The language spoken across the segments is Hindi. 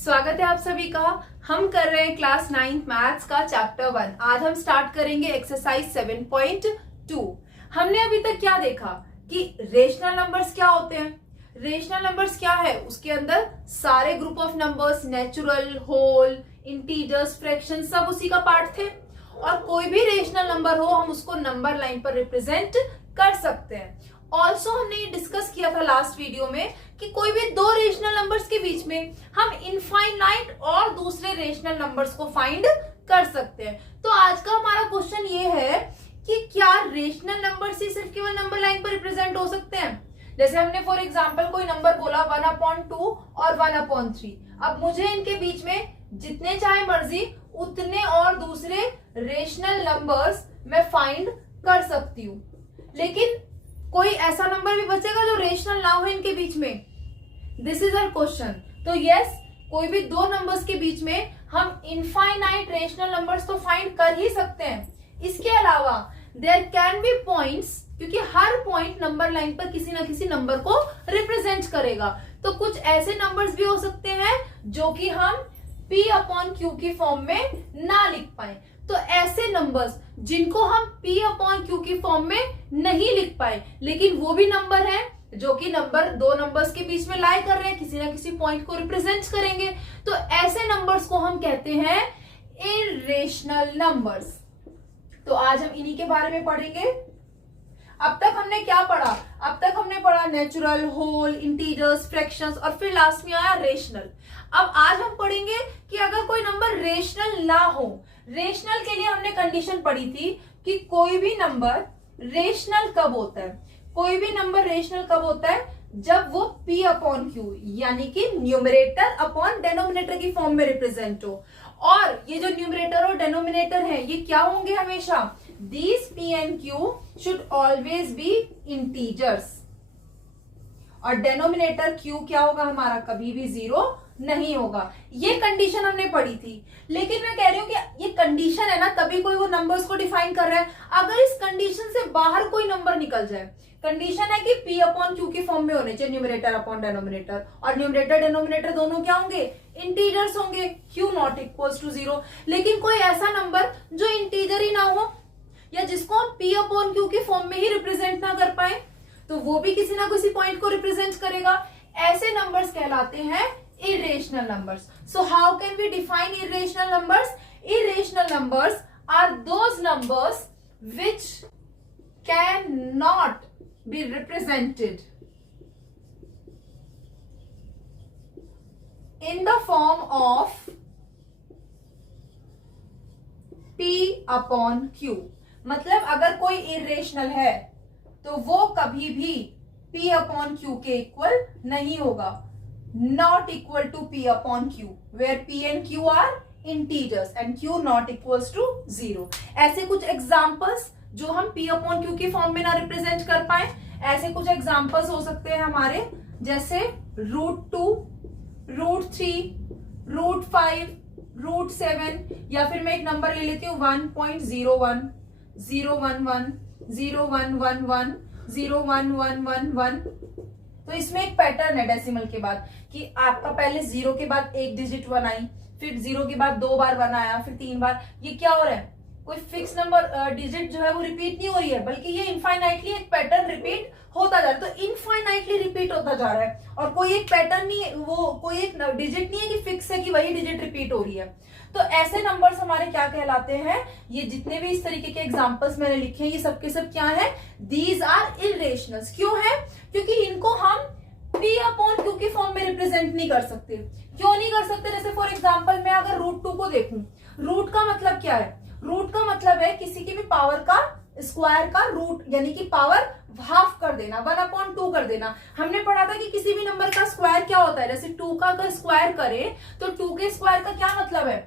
स्वागत है आप सभी का। हम कर रहे हैं क्लास 9 मैथ्स का चैप्टर 1। आज हम स्टार्ट करेंगे एक्सरसाइज 7.2। हमने अभी तक क्या देखा कि रेशनल नंबर्स क्या होते हैं। रेशनल नंबर्स क्या है, उसके अंदर सारे group of numbers, natural, whole, integers, fraction सब उसी का पार्ट थे। और कोई भी रेशनल नंबर हो हम उसको नंबर लाइन पर रिप्रेजेंट कर सकते हैं। ऑल्सो हमने ये डिस्कस किया था लास्ट वीडियो में कि कोई भी दो रेशनल नंबर्स के बीच में हम इनफाइनाइट और दूसरे रेशनल नंबर्स को फाइंड कर सकते हैं। तो आज का हमारा क्वेश्चन ये है कि क्या रेशनल नंबर्स ही सिर्फ केवल नंबर लाइन पर रिप्रेजेंट हो सकते हैं। जैसे हमने फॉर एग्जांपल कोई नंबर बोला 1/2 और 1/3। अब मुझे इनके बीच में जितने चाहे मर्जी उतने और दूसरे रेशनल नंबर्स मैं फाइंड कर सकती हूँ, लेकिन कोई ऐसा नंबर भी बचेगा जो रेशनल ना हो इनके बीच में। This is our question. तो यस, कोई भी दो नंबर्स के बीच में हम इनफाइनाइट रेशनल नंबर्स तो फाइंड कर ही सकते हैं। इसके अलावा देयर कैन बी पॉइंट्स, क्योंकि हर पॉइंट नंबर लाइन पर किसी ना किसी नंबर को रिप्रेजेंट करेगा। तो कुछ ऐसे नंबर्स भी हो सकते हैं जो कि हम P/Q की फॉर्म में ना लिख पाए। तो ऐसे नंबर्स जिनको हम P/Q की फॉर्म में नहीं लिख पाए, लेकिन वो भी नंबर है जो कि दो नंबर्स के बीच में लाई कर रहे हैं, किसी ना किसी पॉइंट को रिप्रेजेंट करेंगे। तो ऐसे नंबर्स को हम कहते हैं इररेशनल नंबर्स। तो आज हम इन्हीं के बारे में पढ़ेंगे। अब तक हमने क्या पढ़ा? अब तक हमने पढ़ा नेचुरल, होल, इंटीजर्स, फ्रैक्शंस और फिर लास्ट में आया रेशनल। अब आज हम पढ़ेंगे कि अगर कोई नंबर रेशनल ना हो। रेशनल के लिए हमने कंडीशन पढ़ी थी कि कोई भी नंबर रेशनल कब होता है। कोई भी नंबर रेशनल कब होता है? जब वो P/Q यानी कि न्यूमरेटर अपॉन डेनोमिनेटर की फॉर्म में रिप्रेजेंट हो। और ये जो न्यूमरेटर और डेनोमिनेटर है ये क्या होंगे हमेशा? These P and Q should always be integers। और डेनोमिनेटर Q क्या होगा हमारा? कभी भी 0 नहीं होगा। ये कंडीशन हमने पढ़ी थी, लेकिन मैं कह रही हूं कि ये कंडीशन है ना, तभी कोई वो नंबर्स को डिफाइन कर रहा है। अगर इस कंडीशन से बाहर कोई नंबर निकल जाए, कंडीशन है कि P/Q की फॉर्म में होने चाहिए न्यूमरेटर अपॉन डेनोमिनेटर, और न्यूमरेटर डेनोमिनेटर दोनों क्या होंगे? इंटीजर्स होंगे। Q not equals to 0। लेकिन कोई ऐसा नंबर जो इंटीजर ही ना हो या जिसको हम P/Q की फॉर्म में ही रिप्रेजेंट ना कर पाए, तो वो भी किसी ना किसी पॉइंट को रिप्रेजेंट करेगा। ऐसे नंबर्स कहलाते हैं irrational numbers. So how can we define irrational numbers? Irrational numbers are those numbers which cannot be represented in the form of P/Q। मतलब अगर कोई irrational है तो वो कभी भी P/Q के इक्वल नहीं होगा। Not equal to P/Q, where P and Q are integers and Q not equals to 0। ऐसे कुछ एग्जाम्पल्स जो हम P/Q की फॉर्म में ना रिप्रेजेंट कर पाए, ऐसे कुछ एग्जाम्पल्स हो सकते हैं हमारे, जैसे √2, √3, √5, √7, या फिर मैं एक नंबर ले लेती हूँ 1.01, 011, 0111, 01111। तो इसमें एक पैटर्न है डेसिमल के बाद कि आपका पहले 0 के बाद एक डिजिट 1 आई, फिर 0 के बाद 2 बार 1 आया, फिर 3 बार। ये क्या हो रहा है? कोई फिक्स नंबर डिजिट जो है वो रिपीट नहीं हो रही है, बल्कि ये इनफाइनाइटली एक पैटर्न रिपीट होता जा रहा है। तो इनफाइनाइटली रिपीट होता जा रहा है और कोई एक पैटर्न नहीं है, वो कोई एक डिजिट नहीं है कि फिक्स है कि वही डिजिट रिपीट हो रही है। तो ऐसे नंबर्स हमारे क्या कहलाते हैं? ये जितने भी इस तरीके के एग्जांपल्स मैंने लिखे हैं ये सबके सब क्या है? These are irrationals. क्यों है? क्योंकि इनको हम P/Q की फॉर्म में रिप्रेजेंट नहीं कर सकते। क्यों नहीं कर सकते? जैसे फॉर एग्जांपल मैं अगर √2 को देखूं, रूट का मतलब क्या है? रूट का मतलब है किसी की भी पावर का स्क्वायर का रूट, यानी कि पावर हाफ कर देना, 1/2 कर देना। हमने पढ़ा था कि किसी भी नंबर का स्क्वायर क्या होता है। जैसे 2 का अगर स्क्वायर करे तो 2 के स्क्वायर का क्या मतलब है?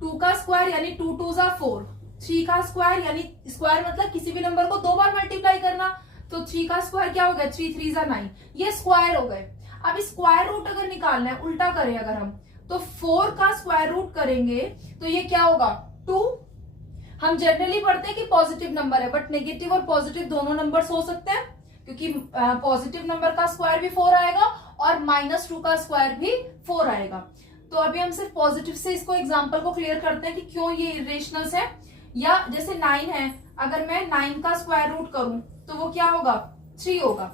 2 का स्क्वायर यानी 2 2s are 4। 3 का स्क्वायर यानी स्क्वायर मतलब किसी भी नंबर को 2 बार मल्टीप्लाई करना, तो 3 का स्क्वायर क्या हो गया? 3 3s are 9। ये स्क्वायर हो गए। अब स्क्वायर रूट अगर निकालना है, उल्टा करें अगर हम, तो 4 का स्क्वायर रूट करेंगे तो ये क्या होगा? 2। हम जनरली पढ़ते हैं कि पॉजिटिव नंबर है, बट नेगेटिव और पॉजिटिव दोनों नंबर्स हो सकते हैं, क्योंकि पॉजिटिव नंबर का स्क्वायर भी 4 आएगा और -2 का स्क्वायर भी 4 आएगा। तो अभी हम सिर्फ पॉजिटिव से इसको एग्जांपल को क्लियर करते हैं कि क्यों ये इरेशनल्स है। या जैसे 9 है, अगर मैं 9 का स्क्वायर रूट करूं तो वो क्या होगा, 3 होगा।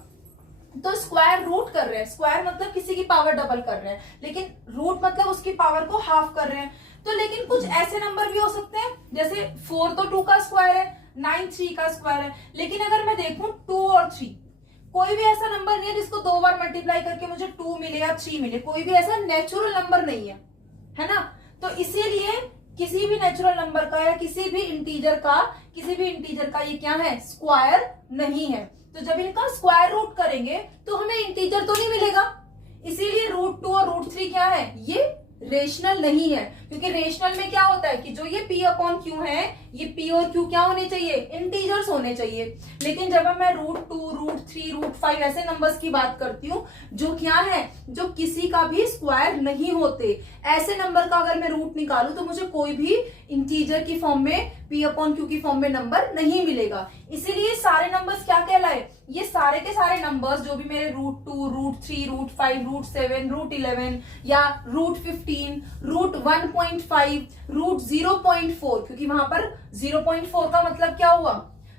तो स्क्वायर रूट कर रहे हैं, स्क्वायर मतलब किसी की पावर डबल कर रहे हैं, लेकिन रूट मतलब उसकी पावर को हाफ कर रहे हैं। तो लेकिन कुछ ऐसे नंबर भी हो सकते हैं, जैसे 4 तो 2 का स्क्वायर है, 9 3 का स्क्वायर है, लेकिन अगर मैं देखूं 2 और 3, कोई भी ऐसा नंबर नहीं है जिसको 2 बार मल्टीप्लाई करके मुझे 2 मिले या 3 मिले, कोई भी ऐसा नेचुरल नंबर नहीं है ना। तो इसीलिए किसी भी नेचुरल नंबर का या किसी भी इंटीजर का ये क्या है, स्क्वायर नहीं है। तो जब इनका स्क्वायर रूट करेंगे तो हमें इंटीजर तो नहीं मिलेगा, इसीलिए √2 और √3 क्या है, ये रेशनल नहीं है। क्योंकि रेशनल में क्या होता है कि जो ये P/Q है, ये P और Q क्या होने चाहिए, इंटीजर्स होने चाहिए। लेकिन जब मैं √2, √3, √5 ऐसे नंबर्स की बात करती हूँ जो क्या है, जो किसी का भी स्क्वायर नहीं होते, ऐसे नंबर का अगर मैं रूट निकालू तो मुझे कोई भी इंटीजर की फॉर्म में, P/Q की फॉर्म में नंबर नहीं मिलेगा। इसीलिए सारे नंबर्स क्या कहलाए, ये सारे के सारे नंबर्स जो भी मेरे √2, √3, √5, √7, √11 या √15, √1.5, √0.4, क्योंकि वहां पर 0.4 का मतलब क्या हुआ,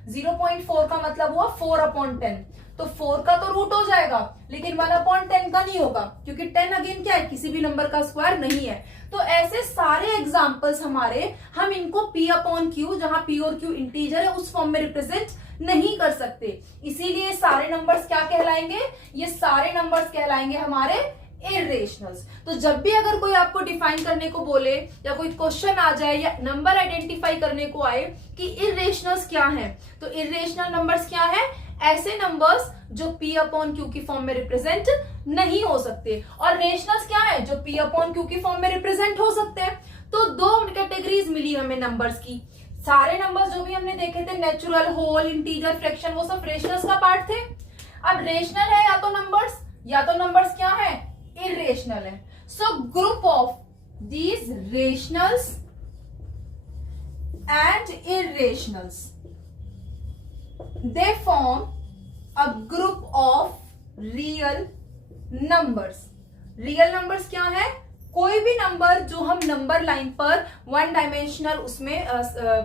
0.4 का मतलब हुआ 4/10, तो 4 का तो रूट हो जाएगा, लेकिन 1/10 का नहीं होगा, क्योंकि 10 अगेन क्या है, किसी भी नंबर का स्क्वायर नहीं है। तो ऐसे सारे एग्जांपल्स हमारे, हम इनको P/Q, जहां P और Q इंटीजर है, उस फॉर्म में रिप्रेजेंट नहीं कर सकते। इसीलिए सारे नंबर्स क्या कहलाएंगे, ये सारे नंबर्स कहलाएंगे हमारे इरेशनल्स। तो जब भी अगर कोई आपको डिफाइन करने को बोले या कोई क्वेश्चन आ जाए या नंबर आइडेंटिफाई करने को आए कि इरेशनल्स क्या हैं, तो इरेशनल नंबर्स क्या है, ऐसे नंबर्स जो P/Q की फॉर्म में रिप्रेजेंट नहीं हो सकते। और रेशनल्स क्या है, जो P/Q की फॉर्म में रिप्रेजेंट हो सकते हैं। तो 2 कैटेगरीज मिली हमें नंबर्स की। सारे नंबर्स जो भी हमने देखे थे, नेचुरल, होल, इंटीजर, फ्रैक्शन, वो सब रेशनल्स का पार्ट थे। अब रेशनल है या तो नंबर्स क्या है, irrational है। So group of these rationals and irrationals, they form a group of real numbers। real numbers क्या है, कोई भी नंबर जो हम नंबर लाइन पर वन डायमेंशनल उसमें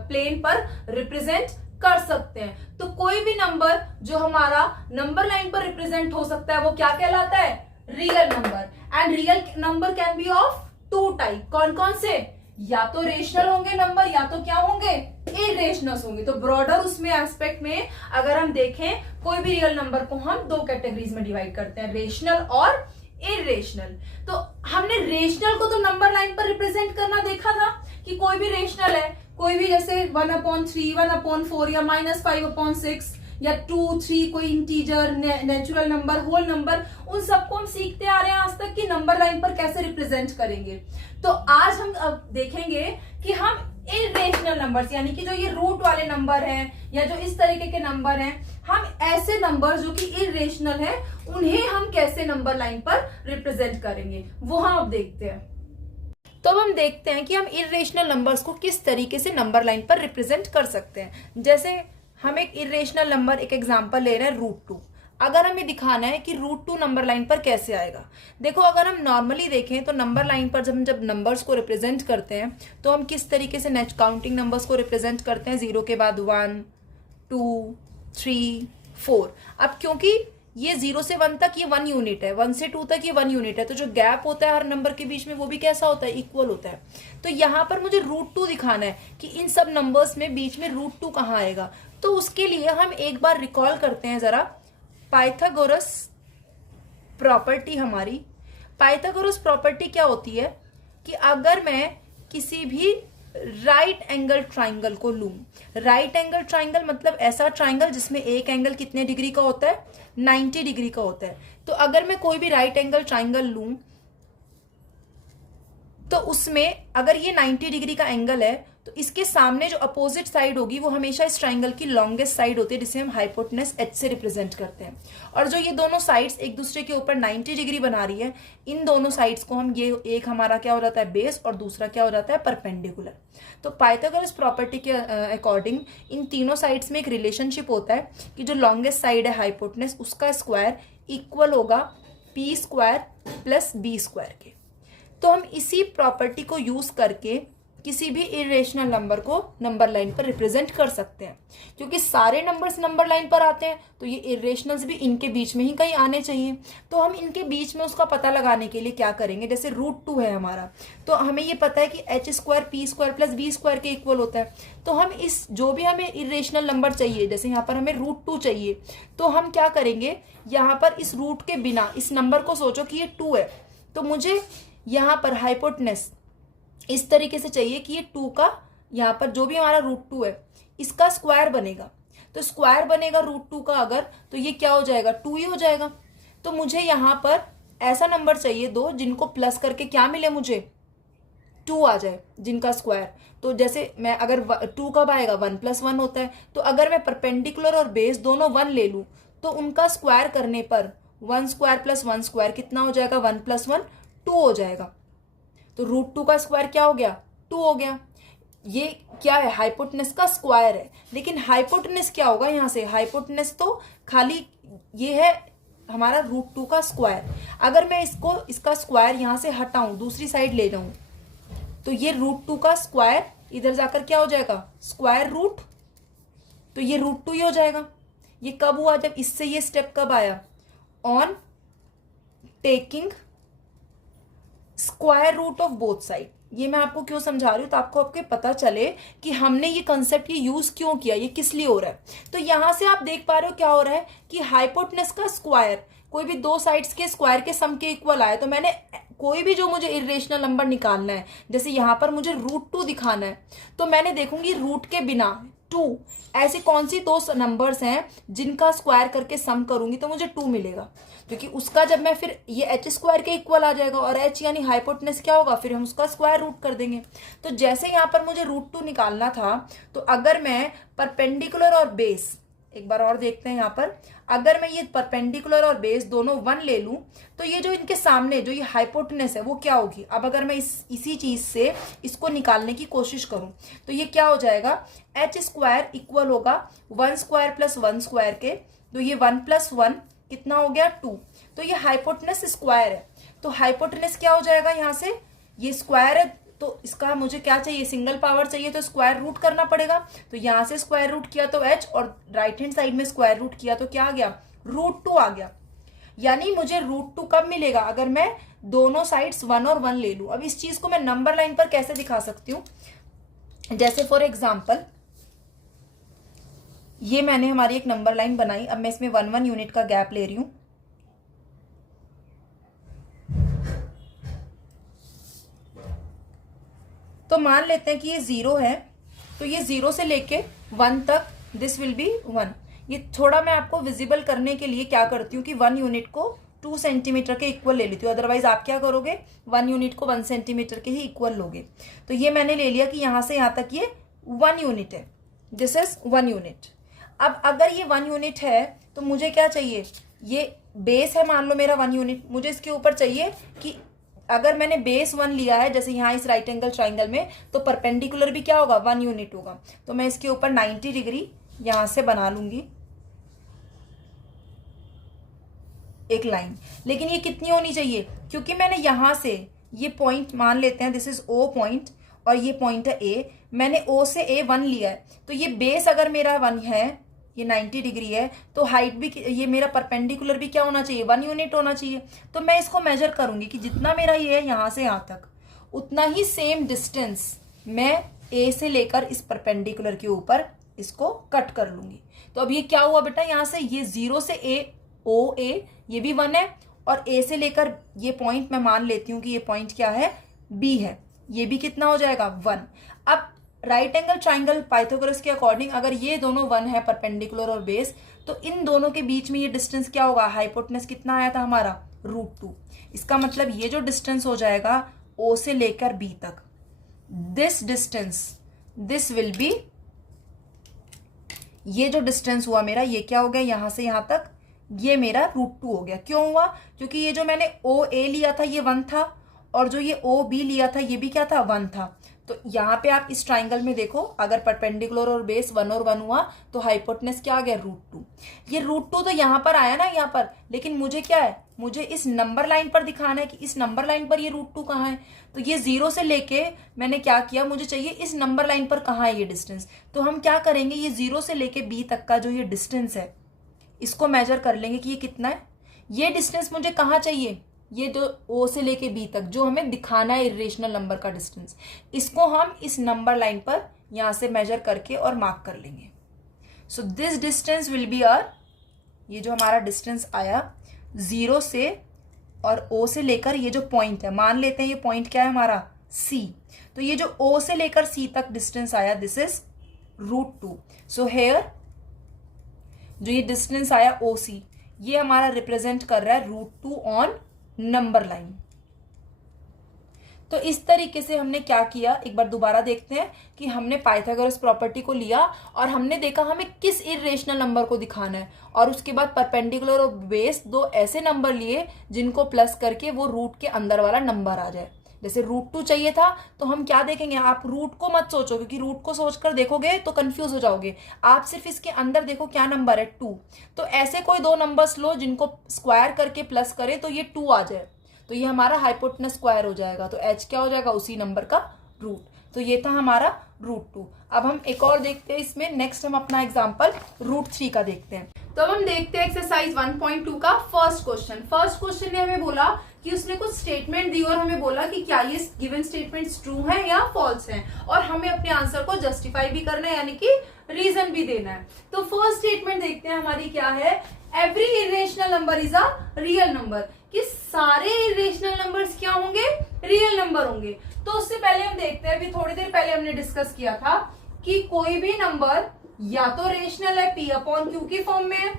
प्लेन पर रिप्रेजेंट कर सकते हैं। तो कोई भी नंबर जो हमारा नंबर लाइन पर रिप्रेजेंट हो सकता है वो क्या कहलाता है, real number. And real number can be of 2 type. कौन कौन से, या तो रेशनल होंगे नंबर या तो क्या होंगे, इरेशनल होंगे। तो ब्रॉडर उसमें एस्पेक्ट में अगर हम देखें, कोई भी रियल नंबर को हम 2 कैटेगरीज में डिवाइड करते हैं, रेशनल और इरेशनल। तो हमने रेशनल को तो नंबर लाइन पर रिप्रेजेंट करना देखा था कि कोई भी रेशनल है, कोई भी जैसे 1/3, 1/4 या -5/6 या 2, 3, कोई integer, natural number, whole number, उन सबको हम सीखते आ रहे हैं आज तक कि नंबर लाइन पर कैसे रिप्रेजेंट करेंगे। तो आज हम अब देखेंगे कि हम इरेशनल नंबर्स, यानी कि जो ये रूट वाले नंबर हैं या जो इस तरीके के नंबर हैं, हम ऐसे नंबर जो कि इरेशनल हैं उन्हें हम कैसे नंबर लाइन पर रिप्रेजेंट करेंगे, वो हम अब देखते हैं। तो अब हम देखते हैं कि हम इरेशनल नंबर्स को किस तरीके से नंबर लाइन पर रिप्रेजेंट कर सकते हैं। जैसे हम एक इरेशनल नंबर, एक एग्जांपल ले रहे हैं √2। अगर हमें दिखाना है कि √2 नंबर लाइन पर कैसे आएगा, देखो अगर हम नॉर्मली देखें तो नंबर लाइन पर जब नंबर्स को रिप्रेजेंट करते हैं तो हम किस तरीके से नेक्स्ट काउंटिंग नंबर्स को रिप्रेजेंट करते हैं, 0 के बाद 1, 2, 3, 4। अब क्योंकि ये 0 से 1 तक ये 1 यूनिट है, 1 से 2 तक ये 1 यूनिट है, तो जो गैप होता है हर नंबर के बीच में वो भी कैसा होता है, इक्वल होता है। तो यहाँ पर मुझे √2 दिखाना है कि इन सब नंबर्स में बीच में √2 कहाँ आएगा। तो उसके लिए हम एक बार रिकॉल करते हैं जरा पाइथागोरस प्रॉपर्टी। हमारी पाइथागोरस प्रॉपर्टी क्या होती है कि अगर मैं किसी भी राइट एंगल ट्राइंगल को लूं, राइट एंगल ट्राइंगल मतलब ऐसा ट्राइंगल जिसमें एक एंगल कितने डिग्री का होता है, 90 डिग्री का होता है। तो अगर मैं कोई भी राइट एंगल ट्राइंगल लूं तो उसमें अगर ये 90 डिग्री का एंगल है तो इसके सामने जो अपोजिट साइड होगी वो हमेशा इस ट्राइंगल की लॉन्गेस्ट साइड होती है, जिसे हम हाइपोटेनस h से रिप्रेजेंट करते हैं। और जो ये दोनों साइड्स एक दूसरे के ऊपर 90 डिग्री बना रही है, इन दोनों साइड्स को हम, ये एक हमारा क्या हो जाता है बेस और दूसरा क्या हो जाता है परपेंडिकुलर। तो पाइथागोरस प्रॉपर्टी के अकॉर्डिंग इन तीनों साइड्स में एक रिलेशनशिप होता है कि जो लॉन्गेस्ट साइड है हाइपोटेनस, उसका स्क्वायर इक्वल होगा p² + b² के। तो हम इसी प्रॉपर्टी को यूज करके किसी भी इरेशनल नंबर को नंबर लाइन पर रिप्रेजेंट कर सकते हैं। क्योंकि सारे नंबर्स नंबर लाइन पर आते हैं तो ये इरेशनल्स भी इनके बीच में ही कहीं आने चाहिए। तो हम इनके बीच में उसका पता लगाने के लिए क्या करेंगे, जैसे √2 है हमारा, तो हमें ये पता है कि h² p² + b² के इक्वल होता है। तो हम इस जो भी हमें इरेशनल नंबर चाहिए, जैसे यहाँ पर हमें √2 चाहिए, तो हम क्या करेंगे, यहाँ पर इस रूट के बिना इस नंबर को सोचो कि ये 2 है, तो मुझे यहाँ पर हाइपोटेनस इस तरीके से चाहिए कि ये 2 का यहाँ पर जो भी हमारा √2 है इसका स्क्वायर बनेगा। तो स्क्वायर बनेगा √2 का अगर, तो ये क्या हो जाएगा, 2 ही हो जाएगा। तो मुझे यहाँ पर ऐसा नंबर चाहिए दो जिनको प्लस करके क्या मिले, मुझे 2 आ जाए, जिनका स्क्वायर। तो जैसे मैं अगर 2 कब आएगा, 1 + 1 होता है। तो अगर मैं परपेंडिकुलर और बेस दोनों 1 ले लूँ तो उनका स्क्वायर करने पर 1² + 1² कितना हो जाएगा, 1 + 1 2 हो जाएगा। तो √2 का स्क्वायर क्या हो गया, 2 हो गया। ये क्या है, हाइपोटेनस का स्क्वायर है। लेकिन हाइपोटेनस क्या होगा, यहाँ से हाइपोटेनस तो खाली ये है हमारा √2 का स्क्वायर। अगर मैं इसका स्क्वायर यहाँ से हटाऊं, दूसरी साइड ले जाऊं, तो ये √2 का स्क्वायर इधर जाकर क्या हो जाएगा, स्क्वायर रूट। तो ये √2 ही हो जाएगा। ये कब हुआ, जब इससे ये स्टेप कब आया, on taking square root of both side. ये मैं आपको क्यों समझा रही हूँ, तो आपको पता चले कि हमने ये कंसेप्ट ये यूज क्यों किया, ये किस लिए हो रहा है। तो यहां से आप देख पा रहे हो क्या हो रहा है कि हाइपोटेनस का स्क्वायर कोई भी दो साइड्स के स्क्वायर के सम के इक्वल आए। तो मैंने कोई भी जो मुझे इरेशनल नंबर निकालना है, जैसे यहाँ पर मुझे √2 दिखाना है, तो मैंने देखूंगी रूट के बिना 2 ऐसी कौन सी दो नंबर्स हैं जिनका स्क्वायर करके सम करूंगी तो मुझे 2 मिलेगा। क्योंकि उसका जब मैं फिर ये h² के इक्वल आ जाएगा, और h यानी हाइपोटेनस क्या होगा, फिर हम उसका स्क्वायर रूट कर देंगे। तो जैसे यहाँ पर मुझे √2 निकालना था, तो अगर मैं परपेंडिकुलर और बेस, एक बार और देखते हैं यहाँ पर, अगर मैं ये परपेंडिकुलर और बेस दोनों 1 ले लूं, तो ये जो इनके सामने जो ये हाइपोटेनस है वो क्या होगी। अब अगर मैं इसी चीज से इसको निकालने की कोशिश करूं, तो ये क्या हो जाएगा, h² इक्वल होगा 1² + 1² के। तो ये 1 + 1 कितना हो गया, 2। तो ये हाइपोटेनस स्क्वायर है। तो हाइपोटेनस क्या हो जाएगा, यहाँ से ये स्क्वायर है, तो इसका मुझे क्या चाहिए, सिंगल पावर चाहिए, तो स्क्वायर रूट करना पड़ेगा। तो यहाँ से स्क्वायर रूट किया तो h, और राइट हैंड साइड में स्क्वायर रूट किया तो क्या आ गया, √2 आ गया। यानी मुझे √2 कब मिलेगा, अगर मैं दोनों साइड्स 1 और 1 ले लूं। अब इस चीज को मैं नंबर लाइन पर कैसे दिखा सकती हूँ, जैसे फॉर एग्जाम्पल ये मैंने हमारी एक नंबर लाइन बनाई। अब मैं इसमें 1 1 यूनिट का गैप ले रही हूं। तो मान लेते हैं कि ये 0 है, तो ये 0 से लेके 1 तक दिस विल बी 1। ये थोड़ा मैं आपको विजिबल करने के लिए क्या करती हूँ कि 1 यूनिट को 2 सेंटीमीटर के इक्वल ले लेती हूँ। अदरवाइज आप क्या करोगे, 1 यूनिट को 1 सेंटीमीटर के ही इक्वल लोगे। तो ये मैंने ले लिया कि यहाँ से यहाँ तक ये 1 यूनिट है, दिस इज 1 यूनिट। अब अगर ये 1 यूनिट है तो मुझे क्या चाहिए, ये बेस है मान लो मेरा 1 यूनिट, मुझे इसके ऊपर चाहिए कि अगर मैंने बेस 1 लिया है, जैसे यहाँ इस राइट एंगल ट्राइंगल में, तो परपेंडिकुलर भी क्या होगा, 1 यूनिट होगा। तो मैं इसके ऊपर 90 डिग्री यहां से बना लूंगी एक लाइन। लेकिन ये कितनी होनी चाहिए, क्योंकि मैंने यहां से ये पॉइंट मान लेते हैं, दिस इज O पॉइंट और ये पॉइंट है A। मैंने O से A 1 लिया है, तो ये बेस अगर मेरा 1 है, ये 90 डिग्री है, तो हाइट भी ये मेरा परपेंडिकुलर भी क्या होना चाहिए, 1 यूनिट होना चाहिए। तो मैं इसको मेजर करूंगी कि जितना मेरा ये है यहाँ से यहाँ तक, उतना ही सेम डिस्टेंस मैं A से लेकर इस परपेंडिकुलर के ऊपर इसको कट कर लूंगी। तो अब ये क्या हुआ बेटा, यहाँ से ये 0 से A OA ये भी 1 है, और A से लेकर ये पॉइंट मैं मान लेती हूँ कि ये पॉइंट क्या है, B है, ये भी कितना हो जाएगा, 1। अब राइट एंगल ट्राइंगल पाइथागोरस के अकॉर्डिंग अगर ये दोनों 1 है, परपेंडिकुलर और बेस, तो इन दोनों के बीच में ये डिस्टेंस क्या होगा, हाइपोटेनस कितना आया था हमारा, √2। इसका मतलब ये जो डिस्टेंस हो जाएगा O से लेकर B तक, this distance, this will be, ये जो डिस्टेंस हुआ मेरा, ये क्या हो गया, यहां से यहां तक ये मेरा √2 हो गया। क्यों हुआ, क्योंकि ये जो मैंने OA लिया था ये 1 था, और जो ये OB लिया था ये भी क्या था, 1 था। तो यहाँ पे आप इस ट्राइंगल में देखो, अगर परपेंडिकुलर और बेस 1 और 1 हुआ तो हाइपोटेनस क्या आ गया, √2। ये √2 तो यहाँ पर आया ना यहाँ पर, लेकिन मुझे क्या है, मुझे इस नंबर लाइन पर दिखाना है कि इस नंबर लाइन पर ये √2 कहाँ है। तो ये 0 से लेके मैंने क्या किया, मुझे चाहिए इस नंबर लाइन पर कहाँ है ये डिस्टेंस। तो हम क्या करेंगे, ये 0 से लेके b तक का जो ये डिस्टेंस है इसको मेजर कर लेंगे कि ये कितना है। ये डिस्टेंस मुझे कहाँ चाहिए, ये जो O से लेके B तक जो हमें दिखाना है इरेशनल नंबर का डिस्टेंस, इसको हम इस नंबर लाइन पर यहां से मेजर करके और मार्क कर लेंगे। So this distance will be R, ये जो हमारा डिस्टेंस आया 0 से और O से लेकर ये जो पॉइंट है, मान लेते हैं ये पॉइंट क्या है हमारा C, तो ये जो O से लेकर C तक डिस्टेंस आया दिस इज √2। सो हेयर जो ये डिस्टेंस आया OC, ये हमारा रिप्रेजेंट कर रहा है √2 ऑन नंबर लाइन। तो इस तरीके से हमने क्या किया, एक बार दोबारा देखते हैं कि हमने पाइथागोरस प्रॉपर्टी को लिया और हमने देखा हमें किस इरेशनल नंबर को दिखाना है, और उसके बाद परपेंडिकुलर और बेस दो ऐसे नंबर लिए जिनको प्लस करके वो रूट के अंदर वाला नंबर आ जाए। जैसे √2 चाहिए था तो हम क्या देखेंगे, आप रूट को मत सोचो क्योंकि रूट को सोचकर देखोगे तो कंफ्यूज हो जाओगे, आप सिर्फ इसके अंदर देखो क्या नंबर है 2। तो ऐसे कोई दो नंबर्स लो जिनको स्क्वायर करके प्लस करे तो ये 2 आ जाए, तो ये हमारा हाइपोटेनस स्क्वायर हो जाएगा। तो h क्या हो जाएगा, उसी नंबर का रूट। तो ये था हमारा √2। अब हम एक और देखते हैं इसमें, नेक्स्ट हम अपना एग्जाम्पल √3 का देखते हैं। तो हम देखते हैं एक्सरसाइज 1.2 का फर्स्ट क्वेश्चन। फर्स्ट क्वेश्चन ने हमें बोला कि उसने कुछ स्टेटमेंट दी और हमें बोला कि क्या ये गिवन स्टेटमेंट्स ट्रू हैं या फॉल्स हैं, और हमें अपने आंसर को जस्टिफाई भी करना है यानी कि रीजन भी देना है। तो फर्स्ट स्टेटमेंट देखते हैं हमारी क्या है, every irrational number is a real number, कि सारे इरेशनल नंबर्स क्या होंगे, रियल नंबर होंगे। तो उससे पहले हम देखते हैं, अभी थोड़ी देर पहले हमने डिस्कस किया था कि कोई भी नंबर या तो रेशनल है P/Q की फॉर्म में है,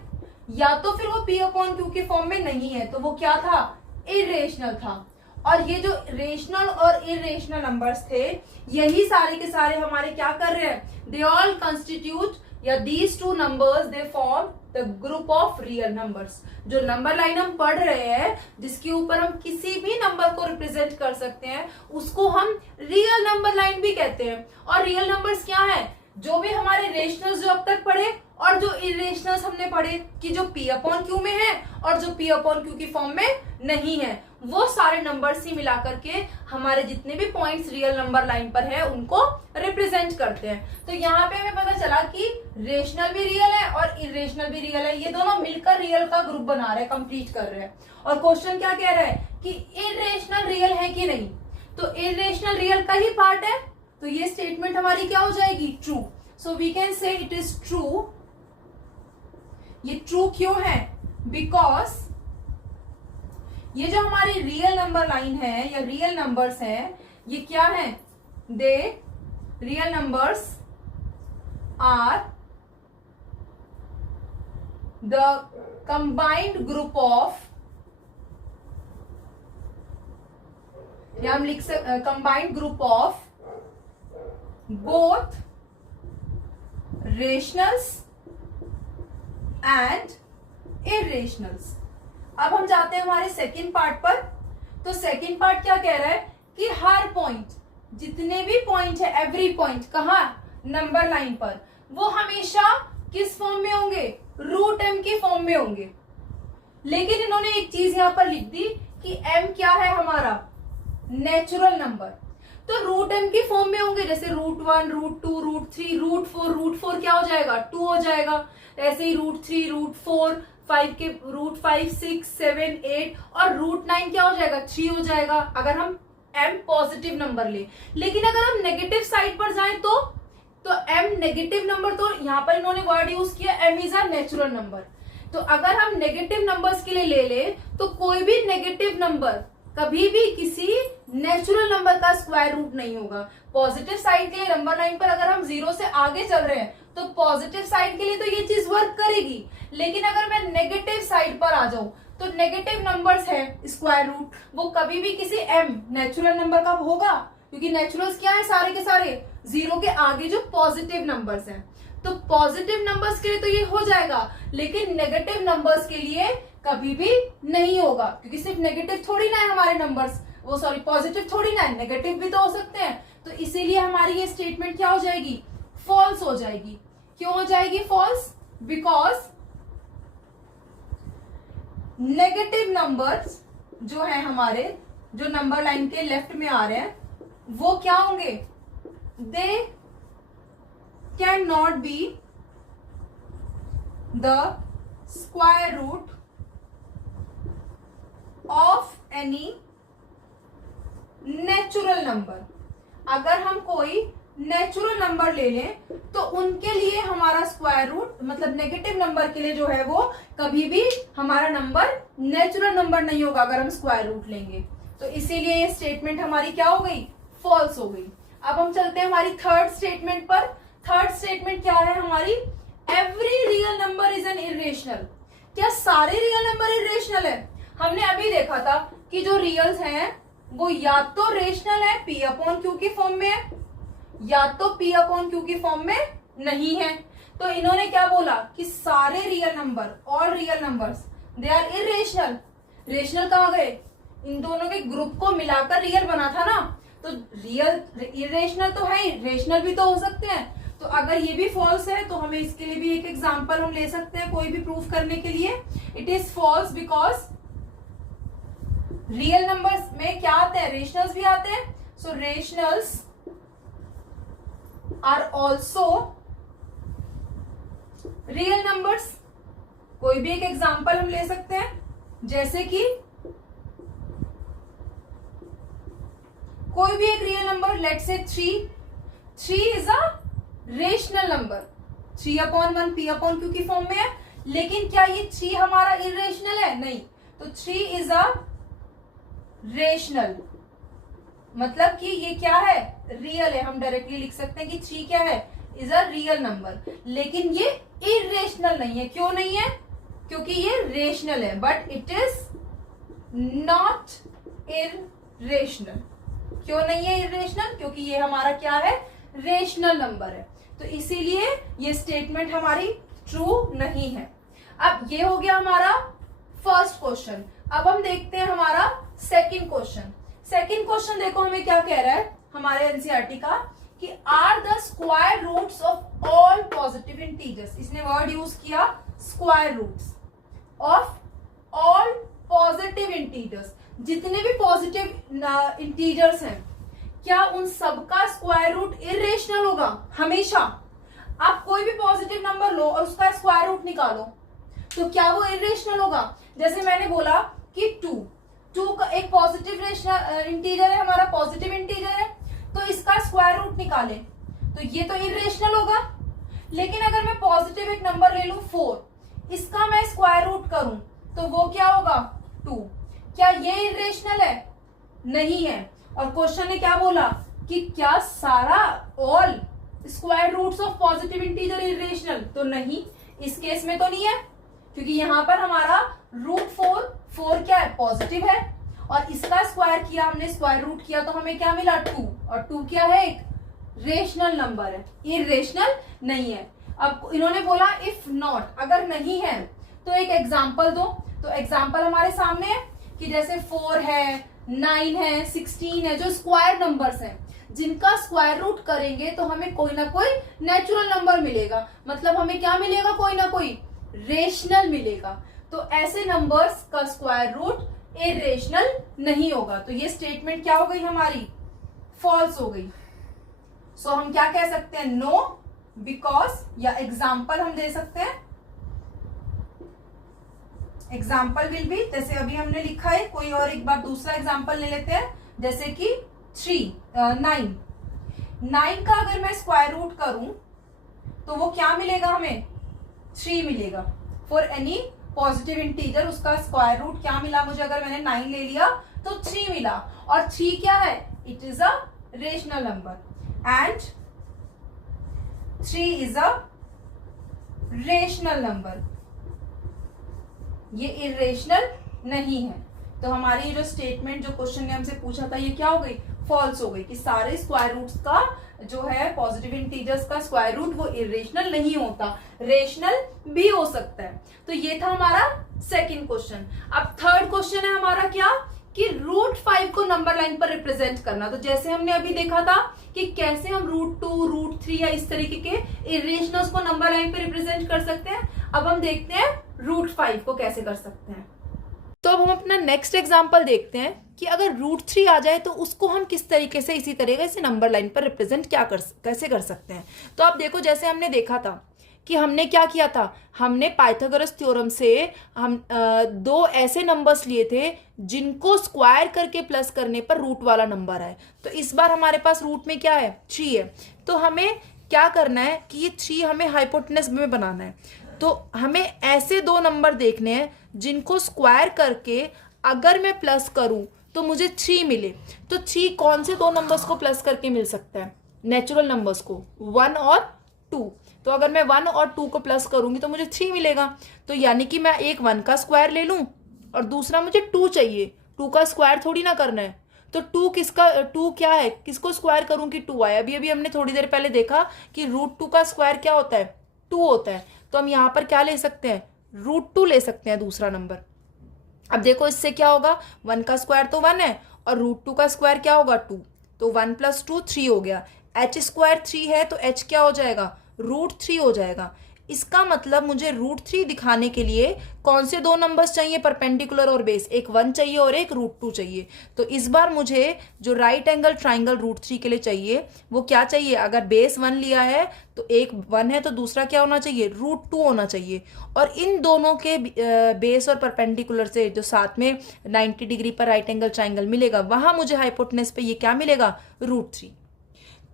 या तो फिर वो P/Q की फॉर्म में नहीं है, तो वो क्या था, इरेशनल था। और ये जो रेशनल और इरेशनल नंबर्स थे, यही सारे के सारे हमारे क्या कर रहे हैं, दे ऑल कंस्टिट्यूट, या these two numbers they form the group of real numbers. जो नंबर लाइन हम पढ़ रहे हैं जिसके ऊपर हम किसी भी नंबर को रिप्रेजेंट कर सकते हैं उसको हम रियल नंबर लाइन भी कहते हैं। और रियल नंबर्स क्या है, जो भी हमारे रेशनल्स जो अब तक पढ़े और जो इरेशनल्स हमने पढ़े कि जो P/Q में है और जो P/Q की फॉर्म में नहीं है, वो सारे नंबर्स ही मिला करके हमारे जितने भी पॉइंट्स रियल नंबर लाइन पर है उनको रिप्रेजेंट करते हैं। तो यहाँ पे हमें पता चला कि रेशनल भी रियल है और इरेशनल भी रियल है, ये दोनों मिलकर रियल का ग्रुप बना रहे हैं, कंप्लीट कर रहे हैं। और क्वेश्चन क्या कह रहा है कि इरेशनल रियल है कि नहीं, तो इरेशनल रियल का ही पार्ट है, तो ये स्टेटमेंट हमारी क्या हो जाएगी, true. So we can say it is true. ये ट्रू क्यों है, बिकॉज ये जो हमारी रियल नंबर लाइन है या रियल नंबर्स है, ये क्या है, they real numbers are the combined group of, या हम लिख सकते combined group of both rationals and irrationals। अब हम जाते हैं हमारे सेकंड पार्ट पर। तो सेकंड पार्ट क्या कह रहा है कि हर पॉइंट, जितने भी पॉइंट है, एवरी पॉइंट कहाँ, नंबर लाइन पर, वो हमेशा किस फॉर्म में होंगे, √m की फॉर्म में होंगे। लेकिन इन्होंने एक चीज यहां पर लिख दी कि m क्या है हमारा, नेचुरल नंबर, तो √m की फॉर्म में होंगे, जैसे √1, √2, √3, √4 क्या हो जाएगा, 2 हो जाएगा। ऐसे ही √3, √4, 5 के √5, 6, 7, 8 और √9 क्या हो जाएगा, 3 हो जाएगा, अगर हम m पॉजिटिव नंबर ले। लेकिन अगर हम नेगेटिव साइड पर जाएं तो m नेगेटिव नंबर, तो यहाँ पर इन्होंने वर्ड यूज किया m is a natural number. तो अगर हम नेगेटिव नंबर्स के लिए ले तो कोई भी नेगेटिव नंबर कभी भी किसी नेचुरल नंबर का स्क्वायर रूट नहीं होगा। पॉजिटिव साइड के लिए नंबर लाइन पर अगर हम 0 से आगे चल रहे हैं तो पॉजिटिव साइड के लिए तो ये चीज वर्क करेगी, लेकिन अगर मैं नेगेटिव साइड पर आ जाऊं तो नेगेटिव नंबर्स है स्क्वायर रूट, वो कभी भी किसी m नेचुरल नंबर का होगा, क्योंकि नेचुरल्स क्या है, सारे के सारे 0 के आगे जो पॉजिटिव नंबर्स हैं। तो पॉजिटिव नंबर्स के लिए तो ये हो जाएगा, लेकिन नेगेटिव नंबर्स के लिए कभी भी नहीं होगा, क्योंकि सिर्फ नेगेटिव थोड़ी ना है हमारे नंबर्स, वो सॉरी पॉजिटिव थोड़ी ना है, नेगेटिव भी तो हो सकते हैं। तो तो इसीलिए हमारी ये स्टेटमेंट क्या हो जाएगी, फॉल्स हो जाएगी। क्यों हो जाएगी फॉल्स? बिकॉज नेगेटिव नंबर्स जो है हमारे, जो नंबर लाइन के लेफ्ट में आ रहे हैं, वो क्या होंगे, they can not be the square root of any natural number. अगर हम कोई नेचुरल नंबर ले लें तो उनके लिए हमारा स्क्वायर रूट, मतलब नेगेटिव नंबर के लिए जो है वो कभी भी हमारा नंबर नेचुरल नंबर नहीं होगा अगर हम स्क्वायर रूट लेंगे। तो इसीलिए ये स्टेटमेंट हमारी क्या हो गई, फॉल्स हो गई। अब हम चलते हैं हमारी थर्ड स्टेटमेंट पर। थर्ड स्टेटमेंट क्या है हमारी, every real number is an irrational. क्या सारे रियल नंबर इरेशनल है? हमने अभी देखा था कि जो रियल्स हैं वो या तो रेशनल है, पी अपॉन क्यू की फॉर्म में है, या तो पी अपॉन क्यू की फॉर्म में नहीं है। तो इन्होंने क्या बोला कि सारे real number, all real numbers, they are irrational. Rational कहाँ गए, इन दोनों के ग्रुप को मिलाकर रियल बना था ना, तो रियल इरेशनल तो है ही, रेशनल भी तो हो सकते हैं। तो अगर ये भी फॉल्स है तो हमें इसके लिए भी एक एग्जांपल हम ले सकते हैं कोई भी प्रूफ करने के लिए। It is false because real numbers में क्या आते हैं, रेशनल्स भी आते हैं। So rationals are also real numbers. कोई भी एक एग्जांपल हम ले सकते हैं, जैसे कि कोई भी एक real number, let's say 3 is a rational number. 3/1 P upon Q की फॉर्म में है, लेकिन क्या ये 3 हमारा इरेशनल है? नहीं। तो 3 इज अ रेशनल, मतलब कि ये क्या है, रियल है। हम डायरेक्टली लिख सकते हैं कि 3 क्या है, इज अ रियल नंबर। लेकिन ये इरेशनल नहीं है। क्यों नहीं है? क्योंकि ये रेशनल है, but it is not irrational. क्यों नहीं है इरेशनल? क्योंकि ये हमारा क्या है, रेशनल नंबर है। तो इसीलिए ये स्टेटमेंट हमारी ट्रू नहीं है। अब ये हो गया हमारा फर्स्ट क्वेश्चन। अब हम देखते हैं हमारा सेकंड क्वेश्चन। सेकंड क्वेश्चन देखो हमें क्या कह रहा है हमारे एनसीईआरटी का, कि are the square roots of all positive integers. इसने वर्ड यूज किया square roots of all positive integers. जितने भी पॉजिटिव इंटीजर्स हैं, क्या उन सबका स्क्वायर रूट इरेशनल होगा हमेशा? आप कोई भी पॉजिटिव नंबर लो और उसका स्क्वायर रूट निकालो तो क्या वो इरेशनल होगा? जैसे मैंने बोला कि 2 का एक पॉजिटिव इंटीजर है, हमारा पॉजिटिव इंटीजर है, तो इसका स्क्वायर रूट निकाले तो ये तो इरेशनल होगा। लेकिन अगर मैं पॉजिटिव एक नंबर ले लूं 4, इसका मैं स्क्वायर रूट करूं तो वो क्या होगा, 2। क्या ये इरेशनल है? नहीं है। और क्वेश्चन ने क्या बोला कि क्या सारा all square roots of positive integer irrational? तो नहीं, इस केस में तो नहीं है, क्योंकि यहां पर हमारा रूट 4 क्या है, पॉजिटिव है, और इसका स्क्वायर किया हमने, स्क्वायर रूट किया तो हमें क्या मिला, 2। और 2 क्या है, एक रेशनल नंबर है, इरेशनल नहीं है। अब इन्होंने बोला इफ नॉट, अगर नहीं है तो एक एग्जाम्पल दो। तो एग्जाम्पल हमारे सामने है कि जैसे 4 है, 9 है, 16 है, जो स्क्वायर नंबर्स हैं, जिनका स्क्वायर रूट करेंगे तो हमें कोई ना कोई नेचुरल नंबर मिलेगा। मतलब हमें क्या मिलेगा, कोई ना कोई रेशनल मिलेगा। तो ऐसे नंबर्स का स्क्वायर रूट इरेशनल नहीं होगा। तो ये स्टेटमेंट क्या हो गई हमारी, फॉल्स हो गई। सो हम क्या कह सकते हैं, नो, बिकॉज, या एग्जाम्पल हम दे सकते हैं। एग्जाम्पल विल बी, जैसे अभी हमने लिखा है, कोई और एक बार दूसरा एग्जाम्पल ले लेते हैं, जैसे कि 9 का अगर मैं स्क्वायर रूट करूं तो वो क्या मिलेगा हमें, 3 मिलेगा। फॉर एनी पॉजिटिव इंटीजर उसका स्क्वायर रूट क्या मिला मुझे, अगर मैंने 9 ले लिया तो 3 मिला। और 3 क्या है, it is a rational number and 3 is a rational number, ये इरेशनल नहीं है। तो हमारी ये जो स्टेटमेंट, जो क्वेश्चन ने हमसे पूछा था, ये क्या हो गई, फॉल्स हो गई, कि सारे स्क्वायर रूट्स का जो है पॉजिटिव इंटीजर्स का स्क्वायर रूट वो इरेशनल नहीं होता, रेशनल भी हो सकता है। तो ये था हमारा सेकंड क्वेश्चन। अब थर्ड क्वेश्चन है हमारा क्या, कि √5 को नंबर लाइन पर रिप्रेजेंट करना। तो जैसे हमने अभी देखा था कि कैसे हम √2, √3 या इस तरीके के इरेशनल्स को नंबर लाइन पर रिप्रेजेंट कर सकते हैं, अब हम देखते हैं √5 को कैसे कर सकते हैं। तो अब हम अपना नेक्स्ट एग्जाम्पल देखते हैं कि अगर √3 आ जाए तो उसको हम किस तरीके से इसी तरीके से नंबर लाइन पर रिप्रेजेंट कैसे कर सकते हैं। तो आप देखो, जैसे हमने देखा था कि हमने क्या किया था, हमने पाइथागोरस थ्योरम से हम दो ऐसे नंबर्स लिए थे जिनको स्क्वायर करके प्लस करने पर रूट वाला नंबर आए। तो इस बार हमारे पास रूट में क्या है, 3 है। तो हमें क्या करना है कि ये 3 हमें हाइपोटेनस में बनाना है। तो हमें ऐसे दो नंबर देखने हैं जिनको स्क्वायर करके अगर मैं प्लस करूं तो मुझे 3 मिले। तो 3 कौन से दो नंबर्स को प्लस करके मिल सकता है, नेचुरल नंबर्स को, 1 और 2। तो अगर मैं 1 और 2 को प्लस करूंगी तो मुझे 3 मिलेगा। तो यानी कि मैं एक 1 का स्क्वायर ले लूं और दूसरा मुझे 2 चाहिए, 2 का स्क्वायर थोड़ी ना करना है। तो 2 क्या है, किसको स्क्वायर करूं कि 2 आए। अभी अभी हमने थोड़ी देर पहले देखा कि √2 का स्क्वायर क्या होता है, 2 होता है। तो हम यहाँ पर क्या ले सकते हैं, √2 ले सकते हैं दूसरा नंबर। अब देखो इससे क्या होगा, 1 का स्क्वायर तो 1 है और √2 का स्क्वायर क्या होगा, 2। तो 1 + 2 3 हो गया। h² 3 है तो h क्या हो जाएगा, √3 हो जाएगा। इसका मतलब मुझे √3 दिखाने के लिए कौन से दो नंबर्स चाहिए, परपेंडिकुलर और बेस, एक 1 चाहिए और एक √2 चाहिए। तो इस बार मुझे जो राइट एंगल ट्राइंगल √3 के लिए चाहिए वो क्या चाहिए, अगर बेस 1 लिया है तो एक 1 है तो दूसरा क्या होना चाहिए, √2 होना चाहिए। और इन दोनों के बेस और परपेंडिकुलर से जो साथ में 90 डिग्री पर राइट एंगल ट्राइंगल मिलेगा, वहां मुझे हाइपोटेनस पे ये क्या मिलेगा, √3।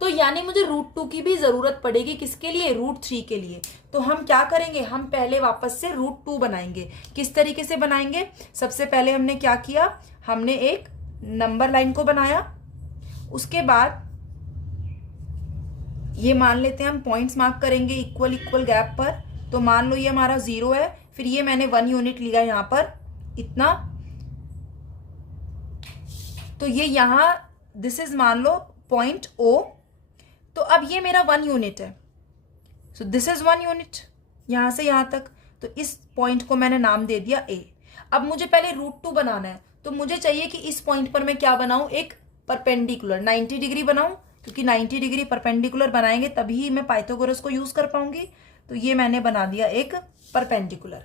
तो यानी मुझे √2 की भी जरूरत पड़ेगी, किसके लिए, √3 के लिए। तो हम क्या करेंगे, हम पहले वापस से √2 बनाएंगे। किस तरीके से बनाएंगे, सबसे पहले हमने क्या किया, हमने एक नंबर लाइन को बनाया। उसके बाद ये मान लेते हैं हम पॉइंट्स मार्क करेंगे इक्वल इक्वल गैप पर। तो मान लो ये हमारा 0 है, फिर ये मैंने 1 यूनिट लिया यहाँ पर इतना। तो ये यहाँ दिस इज मान लो पॉइंट O। तो अब ये मेरा 1 यूनिट है, सो दिस इज 1 यूनिट यहां से यहां तक। तो इस पॉइंट को मैंने नाम दे दिया A। अब मुझे पहले √2 बनाना है, तो मुझे चाहिए कि इस पॉइंट पर मैं क्या बनाऊं, एक परपेंडिकुलर 90 डिग्री बनाऊं, क्योंकि 90 डिग्री परपेंडिकुलर बनाएंगे तभी मैं पाइथागोरस को यूज कर पाऊंगी। तो ये मैंने बना दिया एक परपेंडिकुलर।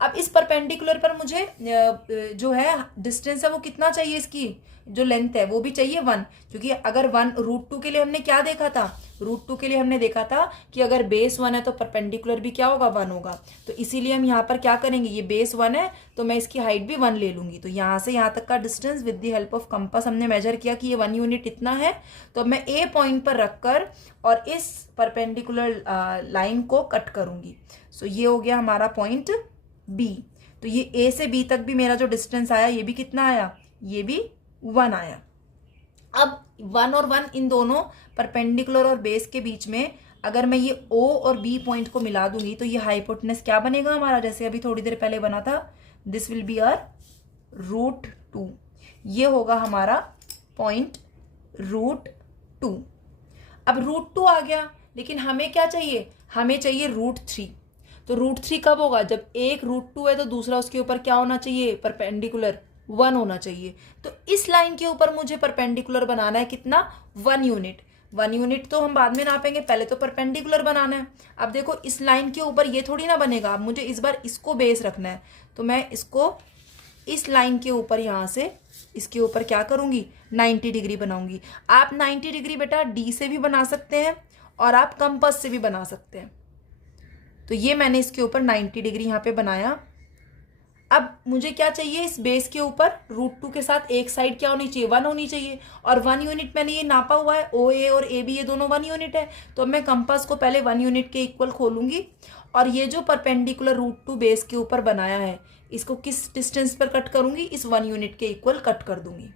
अब इस परपेंडिकुलर पर मुझे जो है डिस्टेंस है वो कितना चाहिए, इसकी जो लेंथ है वो भी चाहिए 1, क्योंकि अगर 1 √2 के लिए हमने क्या देखा था, √2 के लिए हमने देखा था कि अगर बेस 1 है तो परपेंडिकुलर भी क्या होगा, 1 होगा। तो इसीलिए हम यहाँ पर क्या करेंगे, ये बेस 1 है तो मैं इसकी हाइट भी 1 ले लूंगी। तो यहाँ से यहाँ तक का distance with the help of compass हमने मेजर किया कि ये 1 यूनिट इतना है। तो अब मैं A पॉइंट पर रखकर और इस परपेंडिकुलर लाइन को कट करूंगी। सो ये हो गया हमारा पॉइंट B। तो ये A से B तक भी मेरा जो डिस्टेंस आया ये भी कितना आया, ये भी 1 आया। अब 1 और 1 इन दोनों परपेंडिकुलर और बेस के बीच में अगर मैं ये O और B पॉइंट को मिला दूंगी तो ये हाइपोटेनस क्या बनेगा हमारा, जैसे अभी थोड़ी देर पहले बना था, दिस विल बी आवर √2। ये होगा हमारा पॉइंट √2। अब √2 आ गया, लेकिन हमें क्या चाहिए, हमें चाहिए √3। तो √3 कब होगा, जब एक √2 है तो दूसरा उसके ऊपर क्या होना चाहिए, परपेंडिकुलर 1 होना चाहिए। तो इस लाइन के ऊपर मुझे परपेंडिकुलर बनाना है कितना, 1 यूनिट। 1 यूनिट तो हम बाद में नापेंगे, पहले तो परपेंडिकुलर बनाना है। अब देखो इस लाइन के ऊपर ये थोड़ी ना बनेगा, अब मुझे इस बार इसको बेस रखना है। तो मैं इसको इस लाइन के ऊपर यहाँ से इसके ऊपर क्या करूंगी, 90 डिग्री बनाऊंगी। आप 90 डिग्री बेटा D से भी बना सकते हैं और आप कंपास से भी बना सकते हैं। तो ये मैंने इसके ऊपर 90 डिग्री यहाँ पे बनाया। अब मुझे क्या चाहिए, इस बेस के ऊपर √2 के साथ एक साइड क्या होनी चाहिए, 1 होनी चाहिए। और 1 यूनिट मैंने ये नापा हुआ है, OA और AB ये दोनों 1 यूनिट है। तो अब मैं कंपास को पहले 1 यूनिट के इक्वल खोलूंगी और ये जो परपेंडिकुलर √2 बेस के ऊपर बनाया है इसको किस डिस्टेंस पर कट करूंगी, इस 1 यूनिट के इक्वल कट कर दूंगी।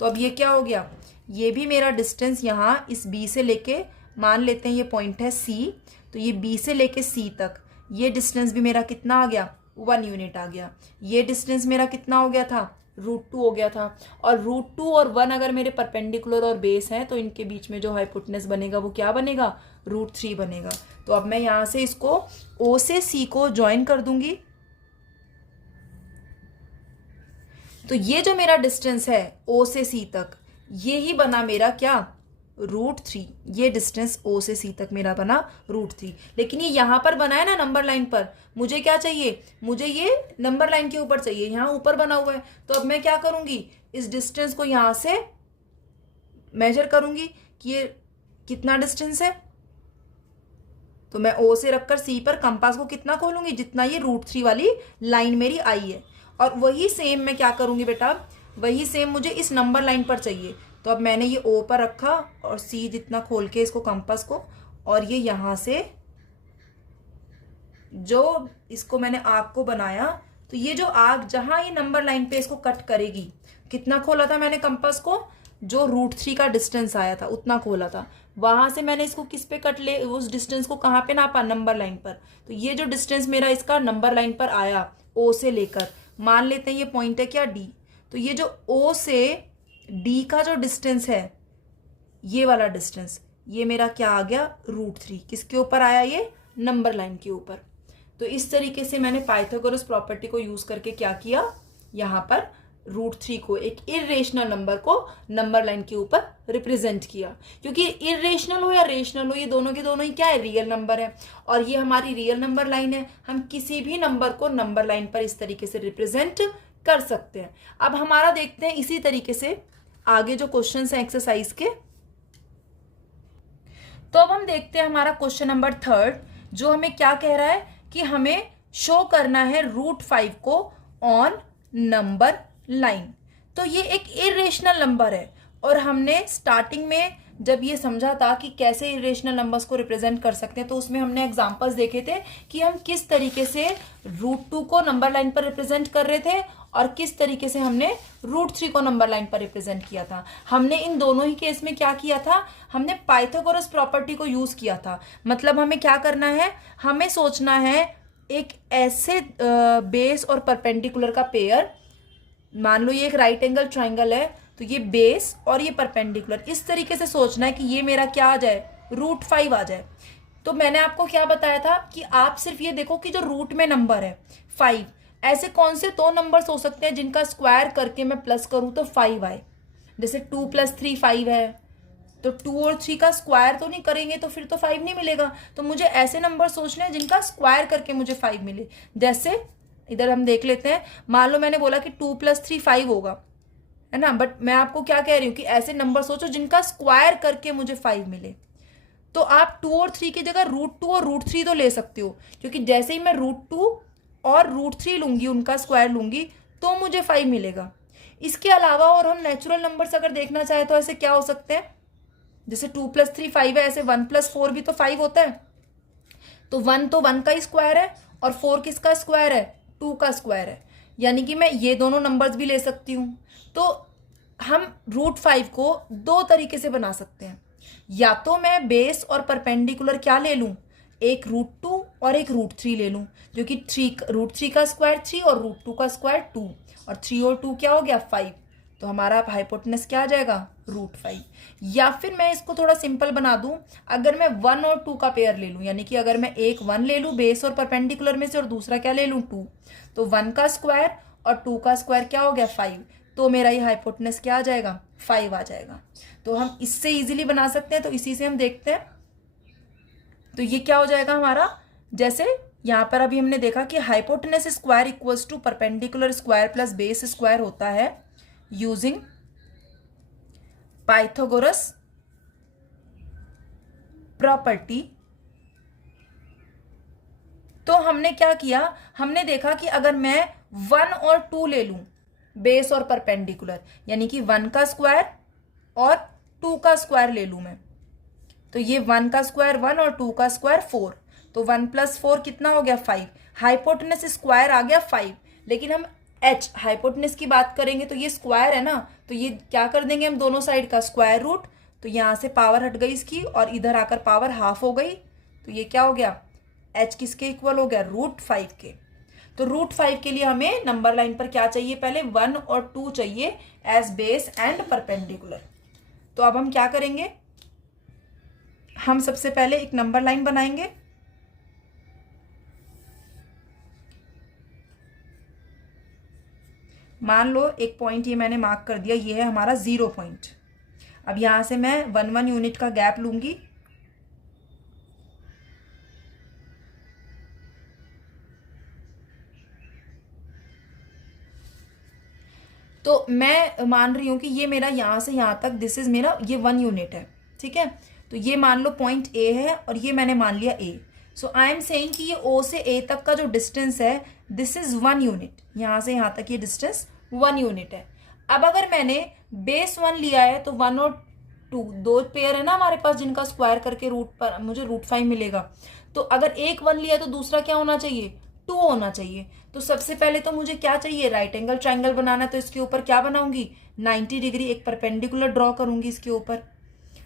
तो अब ये क्या हो गया, ये भी मेरा डिस्टेंस यहाँ इस B से लेके, मान लेते हैं ये पॉइंट है C, तो ये B से लेके C तक ये डिस्टेंस भी मेरा कितना आ गया, 1 यूनिट आ गया। ये डिस्टेंस मेरा कितना हो गया था, √2 हो गया था। और √2 और 1 अगर मेरे परपेंडिकुलर और बेस हैं तो इनके बीच में जो हाइपोटेनस बनेगा वो क्या बनेगा, √3 बनेगा। तो अब मैं यहाँ से इसको O से C को ज्वाइन कर दूंगी। तो ये जो मेरा डिस्टेंस है ओ से सी तक, ये ही बना मेरा क्या, √3। ये डिस्टेंस ओ से सी तक मेरा बना √3। लेकिन ये यहाँ पर बना है ना नंबर लाइन पर, मुझे क्या चाहिए, मुझे ये नंबर लाइन के ऊपर चाहिए, यहाँ ऊपर बना हुआ है। तो अब मैं क्या करूंगी, इस डिस्टेंस को यहाँ से मेजर करूंगी कि ये कितना डिस्टेंस है। तो मैं ओ से रखकर सी पर कंपास को कितना खोलूंगी, जितना ये √3 वाली लाइन मेरी आई है। और वही सेम मैं क्या करूंगी बेटा, वही सेम मुझे इस नंबर लाइन पर चाहिए। तो अब मैंने ये ओ पर रखा और सी जितना खोल के इसको कंपास को, और ये यहाँ से जो इसको मैंने आग को बनाया, तो ये जो आग जहां ये नंबर लाइन पे इसको कट करेगी, कितना खोला था मैंने कंपास को, जो √3 का डिस्टेंस आया था उतना खोला था। वहां से मैंने इसको किस पे कट ले, उस डिस्टेंस को कहाँ पे नापा, नंबर लाइन पर। तो ये जो डिस्टेंस मेरा इसका नंबर लाइन पर आया ओ से लेकर, मान लेते हैं ये पॉइंट है क्या, डी। तो ये जो ओ से डी का जो डिस्टेंस है, ये वाला डिस्टेंस, ये मेरा क्या आ गया, √3। किसके ऊपर आया, ये नंबर लाइन के ऊपर। तो इस तरीके से मैंने पाइथागोरस प्रॉपर्टी को यूज करके क्या किया, यहाँ पर √3 को, एक इरेशनल नंबर को नंबर लाइन के ऊपर रिप्रेजेंट किया। क्योंकि इरेशनल हो या रेशनल हो, ये दोनों के दोनों ही क्या है, रियल नंबर है। और ये हमारी रियल नंबर लाइन है, हम किसी भी नंबर को नंबर लाइन पर इस तरीके से रिप्रेजेंट कर सकते हैं। अब हमारा देखते हैं इसी तरीके से आगे जो क्वेश्चन है एक्सरसाइज के। तो अब हम देखते हैं हमारा क्वेश्चन नंबर 3, जो हमें क्या कह रहा है कि हमें शो करना है √5 को ऑन नंबर लाइन। तो ये एक इरेशनल नंबर है, और हमने स्टार्टिंग में जब ये समझा था कि कैसे इरेशनल नंबर्स को रिप्रेजेंट कर सकते हैं, तो उसमें हमने एग्जांपल्स देखे थे कि हम किस तरीके से √2 को नंबर लाइन पर रिप्रेजेंट कर रहे थे और किस तरीके से हमने √3 को नंबर लाइन पर रिप्रेजेंट किया था। हमने इन दोनों ही केस में क्या किया था, हमने पाइथागोरस प्रॉपर्टी को यूज किया था। मतलब हमें क्या करना है, हमें सोचना है एक ऐसे बेस और परपेंडिकुलर का पेयर, मान लो ये एक राइट एंगल ट्राइंगल है, तो ये बेस और ये परपेंडिकुलर, इस तरीके से सोचना है कि ये मेरा क्या आ जाए, √5 आ जाए। तो मैंने आपको क्या बताया था कि आप सिर्फ ये देखो कि जो रूट में नंबर है 5, ऐसे कौन से दो नंबर्स हो सकते हैं जिनका स्क्वायर करके मैं प्लस करूं तो 5 आए। जैसे 2 + 3 5 है, तो 2 और 3 का स्क्वायर तो नहीं करेंगे तो फिर तो 5 नहीं मिलेगा। तो मुझे ऐसे नंबर सोचने हैं जिनका स्क्वायर करके मुझे 5 मिले। जैसे इधर हम देख लेते हैं, मान लो मैंने बोला कि 2 + 3 5 होगा, है ना, बट मैं आपको क्या कह रही हूँ कि ऐसे नंबर सोचो जिनका स्क्वायर करके मुझे 5 मिले। तो आप 2 और 3 की जगह √2 और √3 तो ले सकते हो, क्योंकि जैसे ही मैं √2 और √3 लूंगी, उनका स्क्वायर लूंगी, तो मुझे 5 मिलेगा। इसके अलावा और हम नेचुरल नंबर्स अगर देखना चाहे तो ऐसे क्या हो सकते हैं, जैसे 2 + 3 5 है, ऐसे 1 + 4 भी तो 5 होता है। तो 1 तो 1 का ही स्क्वायर है, और 4 किसका स्क्वायर है, 2 का स्क्वायर है। यानी कि मैं ये दोनों नंबर्स भी ले सकती हूँ। तो हम √5 को दो तरीके से बना सकते हैं, या तो मैं बेस और परपेंडिकुलर क्या ले लूं, एक √2 और एक √3 ले लूं, जो कि √3 का स्क्वायर 3 और √2 का स्क्वायर 2, और 3 और 2 क्या हो गया 5। तो हमारा हाइपोटेनस क्या आ जाएगा, √5। या फिर मैं इसको थोड़ा सिंपल बना दूं, अगर मैं 1 और 2 का पेयर ले लूं, यानी कि अगर मैं एक 1 ले लूं बेस और परपेंडिकुलर में से, और दूसरा क्या ले लूं 2, तो 1 का स्क्वायर और 2 का स्क्वायर क्या हो गया 5, तो मेरा ये हाइपोटेनस क्या आ जाएगा, 5 आ जाएगा। तो हम इससे इजीली बना सकते हैं, तो इसी से हम देखते हैं। तो ये क्या हो जाएगा हमारा, जैसे यहाँ पर अभी हमने देखा कि hypotenuse square equals to perpendicular square plus base square होता है यूजिंग पाइथागोरस प्रॉपर्टी। तो हमने क्या किया, हमने देखा कि अगर मैं 1 और 2 ले लूं बेस और परपेंडिकुलर, यानी कि 1 का स्क्वायर और 2 का स्क्वायर ले लूं मैं, तो ये 1 का स्क्वायर 1 और 2 का स्क्वायर 4, तो 1 + 4 कितना हो गया 5। हाइपोटेनस स्क्वायर आ गया 5, लेकिन हम h हाइपोटेनस की बात करेंगे तो ये स्क्वायर है ना, तो ये क्या कर देंगे हम दोनों साइड का स्क्वायर रूट, तो यहाँ से पावर हट गई इसकी और इधर आकर पावर हाफ हो गई, तो ये क्या हो गया h किसके इक्वल हो गया, √5 के। तो √5 के लिए हमें नंबर लाइन पर क्या चाहिए, पहले 1 और 2 चाहिए एज बेस एंड परपेंडिकुलर। तो अब हम क्या करेंगे, हम सबसे पहले एक नंबर लाइन बनाएंगे, मान लो एक पॉइंट ये मैंने मार्क कर दिया, ये है हमारा 0 पॉइंट। अब यहाँ से मैं 1 यूनिट का गैप लूंगी। तो मैं मान रही हूँ कि ये मेरा यहाँ से यहाँ तक दिस इज मेरा ये 1 यूनिट है, ठीक है। तो ये मान लो पॉइंट ए है और ये मैंने मान लिया ए। सो आई एम सेइंग कि ये ओ से ए तक का जो डिस्टेंस है दिस इज 1 यूनिट। यहाँ से यहाँ तक ये डिस्टेंस 1 यूनिट है। अब अगर मैंने बेस 1 लिया है तो 1 और 2 दो पेयर है ना हमारे पास, जिनका स्क्वायर करके रूट पर मुझे √5 मिलेगा। तो अगर एक 1 लिया तो दूसरा क्या होना चाहिए, 2 होना चाहिए। तो सबसे पहले तो मुझे क्या चाहिए, राइट एंगल ट्राइंगल बनाना है। तो इसके ऊपर क्या बनाऊंगी, 90 डिग्री एक परपेंडिकुलर ड्रॉ करूंगी इसके ऊपर।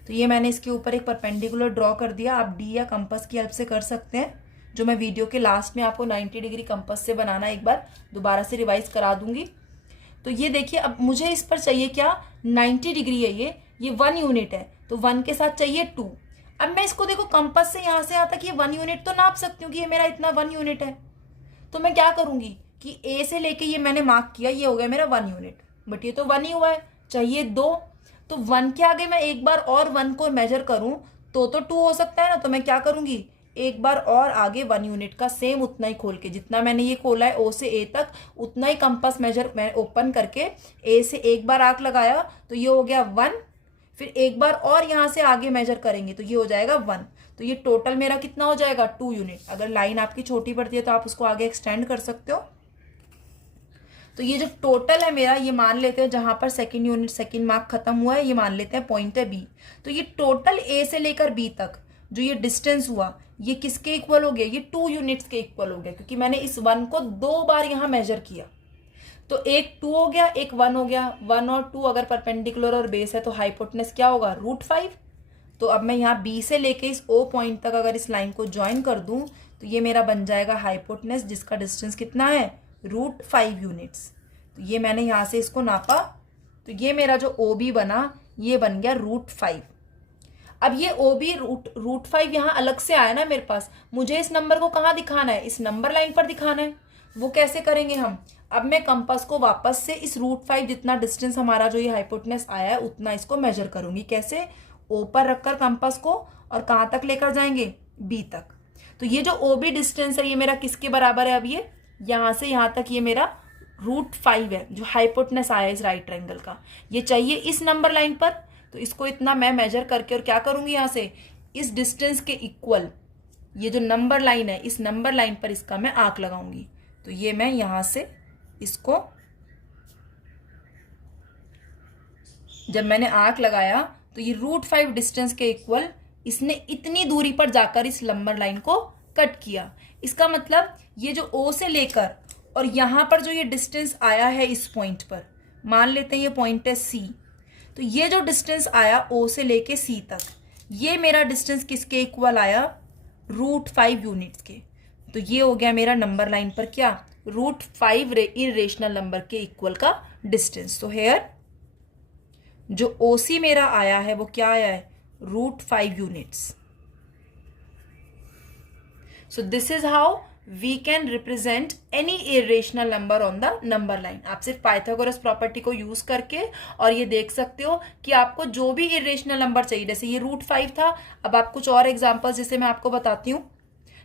तो ये मैंने इसके ऊपर एक परपेंडिकुलर ड्रॉ कर दिया। आप डी या कंपास की हेल्प से कर सकते हैं, जो मैं वीडियो के लास्ट में आपको 90 डिग्री कंपास से बनाना एक बार दोबारा से रिवाइज करा दूंगी। तो ये देखिए, अब मुझे इस पर चाहिए क्या, 90 डिग्री है ये 1 यूनिट है, तो 1 के साथ चाहिए 2। अब मैं इसको देखो कंपास से यहाँ से यहाँ तक ये 1 यूनिट तो नाप सकती हूँ कि ये मेरा इतना 1 यूनिट है। तो मैं क्या करूंगी कि ए से लेके ये मैंने मार्क किया, ये हो गया मेरा 1 यूनिट, बट ये तो 1 ही हुआ है, चाहिए 2। तो 1 के आगे मैं एक बार और 1 को मेजर करूं तो 2 हो सकता है ना। तो मैं क्या करूंगी, एक बार और आगे 1 यूनिट का सेम उतना ही खोल के, जितना मैंने ये खोला है ओ से ए तक, उतना ही कंपास मेजर मैं ओपन करके ए से एक बार आर्क लगाया तो ये हो गया 1। फिर एक बार और यहाँ से आगे मेजर करेंगे तो ये हो जाएगा 1। तो ये टोटल मेरा कितना हो जाएगा, 2 यूनिट। अगर लाइन आपकी छोटी पड़ती है तो आप उसको आगे एक्सटेंड कर सकते हो। तो ये जो टोटल है मेरा, ये मान लेते हैं जहां पर सेकंड यूनिट सेकंड मार्क खत्म हुआ है, ये मान लेते हैं पॉइंट है बी। तो ये टोटल ए से लेकर बी तक जो ये डिस्टेंस हुआ, ये किसके इक्वल हो गया, ये 2 यूनिट्स के इक्वल हो गया, क्योंकि मैंने इस 1 को 2 बार यहाँ मेजर किया। तो एक 2 हो गया, एक 1 हो गया। 1 और 2 अगर परपेंडिकुलर और बेस है तो हाइपोटेनस क्या होगा, √5। तो अब मैं यहाँ बी से लेके इस ओ पॉइंट तक अगर इस लाइन को ज्वाइन कर दूं तो ये मेरा बन जाएगा हाइपोटेनस, जिसका डिस्टेंस कितना है, √5 यूनिट्स। तो ये मैंने यहाँ से इसको नापा, तो ये मेरा जो ओ बी बना ये बन गया √5। अब ये ओ बी √5 यहाँ अलग से आया ना मेरे पास, मुझे इस नंबर को कहाँ दिखाना है, इस नंबर लाइन पर दिखाना है। वो कैसे करेंगे हम, अब मैं कंपास को वापस से इस √5 जितना डिस्टेंस हमारा जो ये हाइपोटेनस आया है उतना इसको मेजर करूंगी। कैसे, ओ पर रखकर कंपास को, और कहाँ तक लेकर जाएंगे, बी तक। तो ये जो ओ बी डिस्टेंस है ये मेरा किसके बराबर है, अब ये यहाँ से यहाँ तक ये मेरा √5 है, जो हाइपोटेनस आया है इस राइट ट्रायंगल का। ये चाहिए इस नंबर लाइन पर, तो इसको इतना मैं मेजर करके और क्या करूंगी, यहाँ से इस डिस्टेंस के इक्वल ये जो नंबर लाइन है, इस नंबर लाइन पर इसका मैं आर्क लगाऊंगी। तो ये मैं यहाँ से इसको, जब मैंने आर्क लगाया तो ये √5 डिस्टेंस के इक्वल इसने इतनी दूरी पर जाकर इस नंबर लाइन को कट किया। इसका मतलब ये जो ओ से लेकर और यहाँ पर जो ये डिस्टेंस आया है इस पॉइंट पर, मान लेते हैं ये पॉइंट है सी, तो ये जो डिस्टेंस आया ओ से लेके सी तक, ये मेरा डिस्टेंस किसके इक्वल आया, √5 यूनिट्स के। तो ये हो गया मेरा नंबर लाइन पर क्या, √5 इरेशनल नंबर के इक्वल का डिस्टेंस। तो हेयर जो ओसी मेरा आया है वो क्या आया है, √5 units. So this is how we can represent any irrational number on the number line. आप सिर्फ पाइथागोरस प्रॉपर्टी को यूज करके और ये देख सकते हो कि आपको जो भी इरेशनल नंबर चाहिए, जैसे ये √5 था, अब आप कुछ और एग्जांपल्स जैसे मैं आपको बताती हूँ।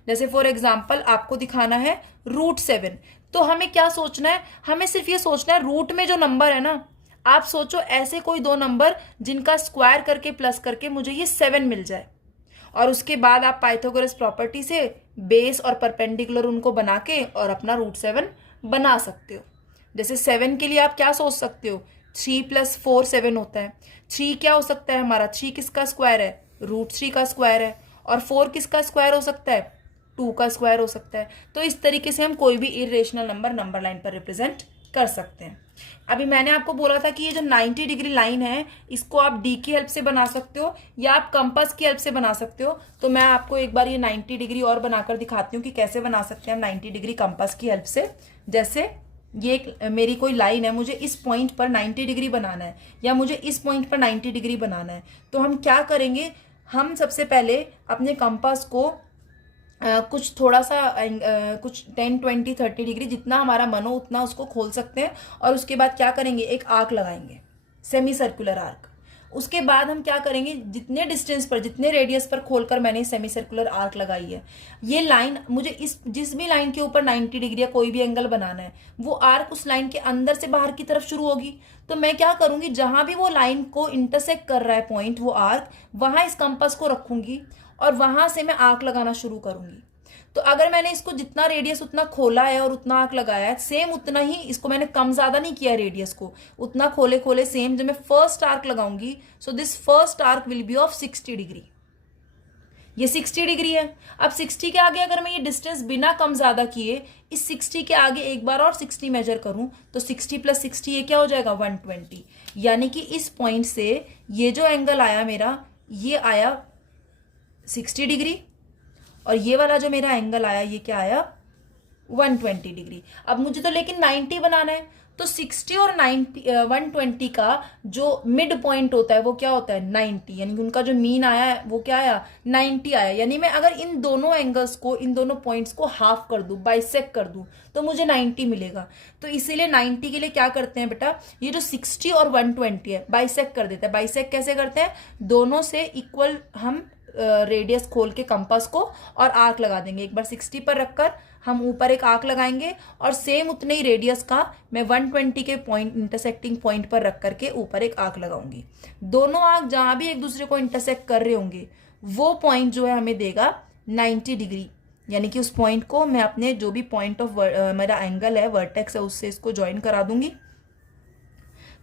जैसे फॉर एग्जाम्पल आपको दिखाना है √7, तो हमें क्या सोचना है, हमें सिर्फ ये सोचना है रूट में जो नंबर है ना, आप सोचो ऐसे कोई 2 नंबर जिनका स्क्वायर करके प्लस करके मुझे ये 7 मिल जाए, और उसके बाद आप पाइथागोरस प्रॉपर्टी से बेस और परपेंडिकुलर उनको बना के और अपना √7 बना सकते हो। जैसे 7 के लिए आप क्या सोच सकते हो, 3 + 4 7 होता है। 3 क्या हो सकता है हमारा, 3 किसका स्क्वायर है, √3 का स्क्वायर है, और 4 किसका स्क्वायर हो सकता है, 2 का स्क्वायर हो सकता है। तो इस तरीके से हम कोई भी इरेशनल नंबर नंबर लाइन पर रिप्रेजेंट कर सकते हैं। अभी मैंने आपको बोला था कि ये जो 90 डिग्री लाइन है इसको आप डी की हेल्प से बना सकते हो या आप कंपास की हेल्प से बना सकते हो। तो मैं आपको एक बार ये 90 डिग्री और बनाकर दिखाती हूँ कि कैसे बना सकते हैं हम 90 डिग्री कंपास की हेल्प से। जैसे ये एक मेरी कोई लाइन है, मुझे इस पॉइंट पर 90 डिग्री बनाना है या मुझे इस पॉइंट पर 90 डिग्री बनाना है, तो हम क्या करेंगे, हम सबसे पहले अपने कंपास को कुछ थोड़ा सा कुछ 10, 20, 30 डिग्री जितना हमारा मन हो उतना उसको खोल सकते हैं। और उसके बाद क्या करेंगे, एक आर्क लगाएंगे, सेमी सर्कुलर आर्क। उसके बाद हम क्या करेंगे, जितने डिस्टेंस पर, जितने रेडियस पर खोलकर मैंने सेमी सर्कुलर आर्क लगाई है, ये लाइन मुझे इस जिस भी लाइन के ऊपर 90 डिग्री या कोई भी एंगल बनाना है, वो आर्क उस लाइन के अंदर से बाहर की तरफ शुरू होगी। तो मैं क्या करूंगी, जहां भी वो लाइन को इंटरसेक्ट कर रहा है पॉइंट, वो आर्क, वहां इस कंपास को रखूंगी और वहां से मैं आर्क लगाना शुरू करूंगी। तो अगर मैंने इसको जितना रेडियस उतना खोला है और उतना आर्क लगाया है, सेम उतना ही इसको मैंने कम ज्यादा नहीं किया रेडियस को, उतना खोले खोले सेम जब मैं फर्स्ट आर्क लगाऊंगी, so this first arc will be of 60 degree. ये 60 डिग्री है। अब 60 के आगे अगर मैं ये डिस्टेंस बिना कम ज्यादा किए इस 60 के आगे एक बार और 60 मेजर करूं, तो 60 + 60 ये क्या हो जाएगा, 120। यानी कि इस पॉइंट से ये जो एंगल आया मेरा, ये आया 60 डिग्री, और ये वाला जो मेरा एंगल आया ये क्या आया, 120 डिग्री। अब मुझे तो लेकिन 90 बनाना है, तो 60 और 120 का जो मिड पॉइंट होता है वो क्या होता है, 90। यानी कि उनका जो मीन आया है वो क्या आया, 90 आया। यानी मैं अगर इन दोनों एंगल्स को, इन दोनों पॉइंट्स को हाफ कर दूं, बाइसेक्ट कर दूं, तो मुझे 90 मिलेगा। तो इसीलिए 90 के लिए क्या करते हैं बेटा, ये जो 60 और 120 है बाइसेक्ट कर देते हैं। बाइसेक्ट कैसे करते हैं, दोनों से इक्वल हम रेडियस खोल के कंपास को और आर्क लगा देंगे। एक बार 60 पर रखकर हम ऊपर एक आर्क लगाएंगे और सेम उतने ही रेडियस का मैं 120 के पॉइंट, इंटरसेक्टिंग पॉइंट पर रख करके ऊपर एक आर्क लगाऊंगी। दोनों आर्क जहां भी एक दूसरे को इंटरसेक्ट कर रहे होंगे वो पॉइंट जो है हमें देगा 90 डिग्री। यानी कि उस पॉइंट को मैं अपने जो भी पॉइंट ऑफ मेरा एंगल है, वर्टेक्स है, उससे इसको ज्वाइन करा दूंगी।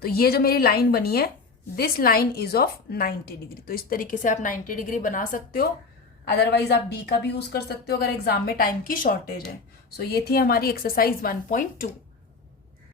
तो ये जो मेरी लाइन बनी है, this line is of 90 degree. तो इस तरीके से आप 90 डिग्री बना सकते हो। अदरवाइज आप डी का भी यूज कर सकते हो अगर एग्जाम में टाइम की शॉर्टेज है। सो ये थी हमारी एक्सरसाइज 1.2।